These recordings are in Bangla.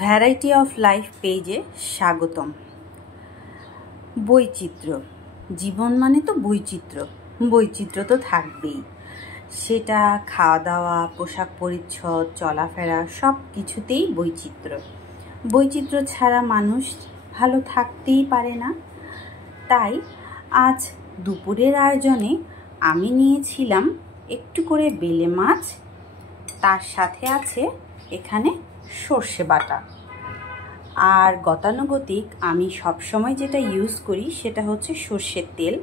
ভ্যারাইটি অফ লাইফ পেজে স্বাগতম। বৈচিত্র্য, জীবন মানে তো বৈচিত্র্য তো থাকবেই। সেটা খাওয়া দাওয়া, পোশাক পরিচ্ছদ, চলাফেরা সব কিছুতেই বৈচিত্র্য ছাড়া মানুষ ভালো থাকতেই পারে না। তাই আজ দুপুরের আয়োজনে আমি নিয়েছিলাম একটু করে বেলে মাছ, তার সাথে আছে এখানে সর্ষে বাটা। আর গতানুগতিক আমি সবসময় যেটা ইউজ করি সেটা হচ্ছে সর্ষের তেল।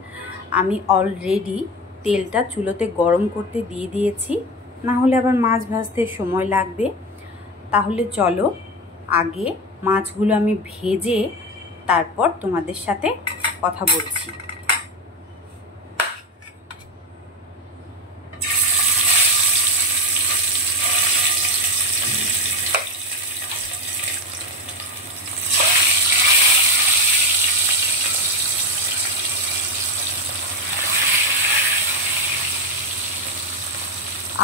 আমি অলরেডি তেলটা চুলোতে গরম করতে দিয়ে দিয়েছি, না হলে আবার মাছ ভাজতে সময় লাগবে। তাহলে চলো আগে মাছগুলো আমি ভেজে তারপর তোমাদের সাথে কথা বলছি।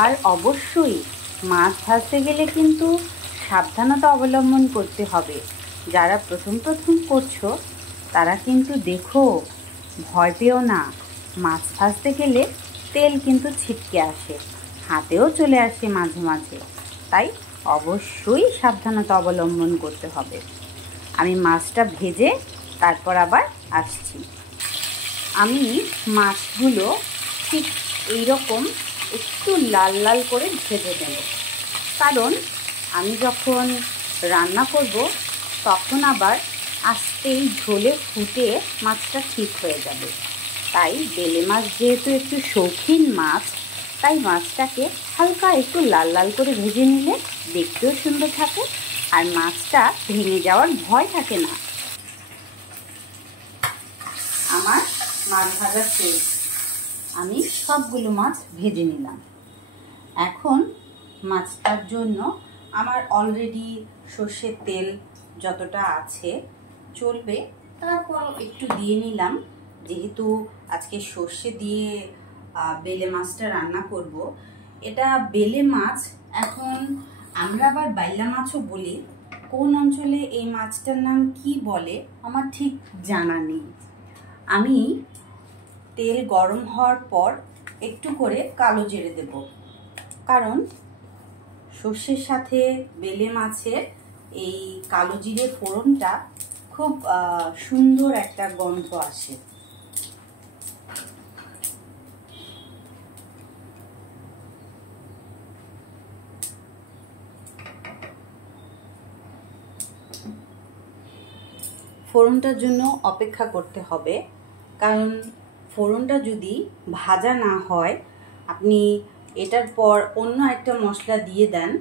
আর অবশ্যই মাছ ভাজতে গেলে কিন্তু সাবধানতা অবলম্বন করতে হবে। যারা প্রথম করছো তারা কিন্তু দেখো, ভয় পেও না। মাছ ভাজতে গেলে তেল কিন্তু ছিটকে আসে, হাতেও চলে আসে মাঝে মাঝে, তাই অবশ্যই সাবধানতা অবলম্বন করতে হবে। আমি মাছটা ভেজে তারপর আবার আসছি। আমি মাছগুলো ঠিক এইরকম একটু লাল লাল করে ভেজে দেব, কারণ আমি যখন রান্না করব তখন আবার আস্তেই ঝোলে ফুটে মাছটা ঠিক হয়ে যাবে। তাই বেলে মাছ যেহেতু একটু শৌখিন মাছ, তাই মাছটাকে হালকা একটু লাল লাল করে ভেজে নিলে দেখতেও সুন্দর থাকে আর মাছটা ভেঙে যাওয়ার ভয় থাকে না। আমার মাছ ভাজা শেষ, আমি সবগুলো মাছ ভেজে নিলাম। এখন মাছটার জন্য আমার অলরেডি সর্ষের তেল যতটা আছে চলবে, তারপরও একটু দিয়ে নিলাম, যেহেতু আজকে সর্ষে দিয়ে বেলে মাছটা রান্না করব। এটা বেলে মাছ, এখন আমরা আবার বাইলা মাছও বলি। কোন অঞ্চলে এই মাছটার নাম কি বলে আমার ঠিক জানা নেই। আমি তেল গরম হওয়ার পর একটু করে কালো জিরে দেব, কারণ সর্ষের সাথে বেলে মাছের এই কালো জিরে ফোড়নটা খুব সুন্দর একটা গন্ধ আসে। ফোড়নটার জন্য অপেক্ষা করতে হবে, কারণ ফোড়নটা যদি ভাজা না হয়, আপনি এটার পর অন্য একটা মশলা দিয়ে দেন,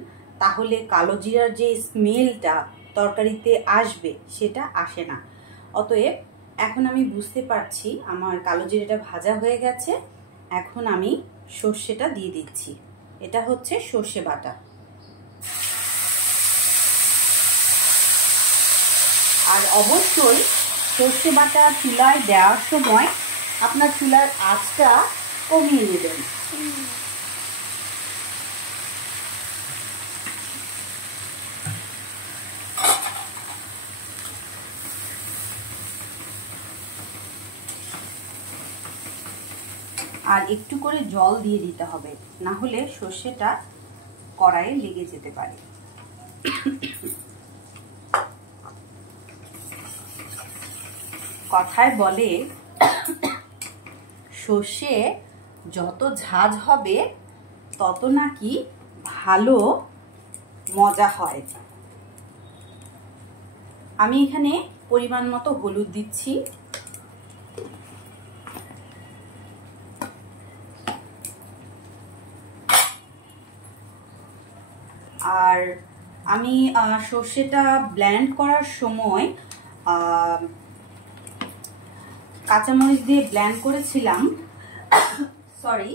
তাহলে কালো জিরার যে স্মেলটা তরকারিতে আসবে সেটা আসে না। অতএব এখন আমি বুঝতে পারছি আমার কালো জিরাটা ভাজা হয়ে গেছে। এখন আমি সর্ষেটা দিয়ে দিচ্ছি। এটা হচ্ছে সর্ষে বাটা। আর অবশ্যই সর্ষে বাটা চুলায় দেওয়ার সময় আপনার চুলার আঁচটা কমিয়ে নেবেন। আর একটু করে জল দিয়ে দিতে হবে, না হলে সর্ষেটা কড়াইয়ে লেগে যেতে পারে। কথায় বলে সর্ষে যত ঝাঁঝ হবে তত নাকি ভালো মজা হয়। আমি এখানে পরিমাণ মতো হলুদ দিচ্ছি, আর আমি সর্ষেটা ব্লেন্ড করার সময় কাঁচামরিচ দিয়ে ব্লেন্ড করেছিলাম। সরি,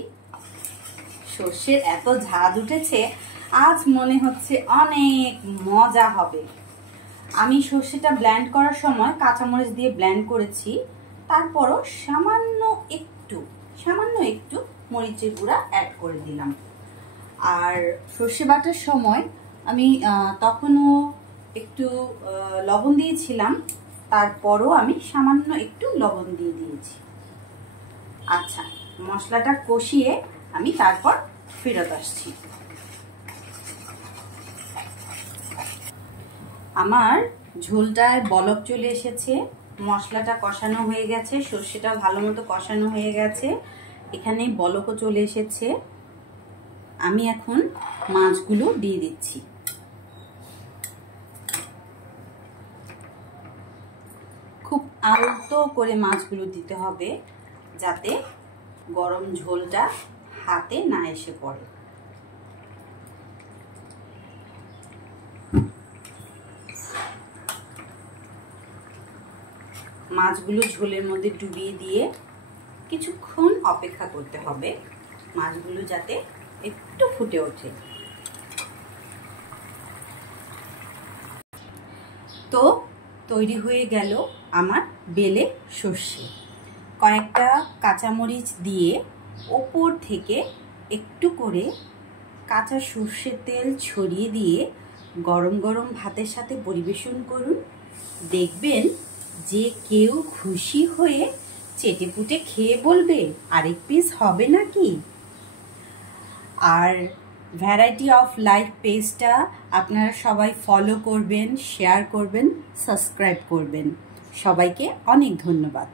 সর্ষের এত ঝাঁজ উঠেছে, আজ মনে হচ্ছে অনেক মজা হবে। আমি সর্ষেটা ব্লেন্ড করার সময় কাঁচামরিচ দিয়ে ব্লেন্ড করেছি, তারপরও সামান্য একটু মরিচের গুঁড়া অ্যাড করে দিলাম। আর সর্ষে বাটার সময় আমি তখনও একটু লবণ দিয়েছিলাম, তারপরও আমি সামান্য একটু লবণ দিয়ে দিয়েছি। আচ্ছা, মশলাটা কষিয়ে আমি তারপর ফেরত আসছি। আমার ঝোলটায় বলক চলে এসেছে, মশলাটা কষানো হয়ে গেছে, সর্ষেটা ভালো মতো কষানো হয়ে গেছে, এখানে বলকও চলে এসেছে। আমি এখন মাছগুলো দিয়ে দিচ্ছি। খুব আলতো করে মাছগুলো দিতে হবে, যাতে গরম ঝোলটা হাতে না এসে পড়ে। মাছগুলো ঝোলের মধ্যে ডুবিয়ে দিয়ে কিছুক্ষণ অপেক্ষা করতে হবে, মাছগুলো যাতে একটু ফুটে ওঠে। তো তৈরি হয়ে গেল আমার বেলে সর্ষে। কয়েকটা কাঁচামরিচ দিয়ে ওপর থেকে একটু করে কাঁচা সর্ষের তেল ছড়িয়ে দিয়ে গরম গরম ভাতের সাথে পরিবেশন করুন। দেখবেন যে কেউ খুশি হয়ে চেটেপুটে খেয়ে বলবে, আরেক পিস হবে নাকি। আর ভ্যারাইটি অফ লাইফ পেজটা আপনারা সবাই ফলো করবেন, শেয়ার করবেন, সাবস্ক্রাইব করবেন। সবাইকে অনেক ধন্যবাদ।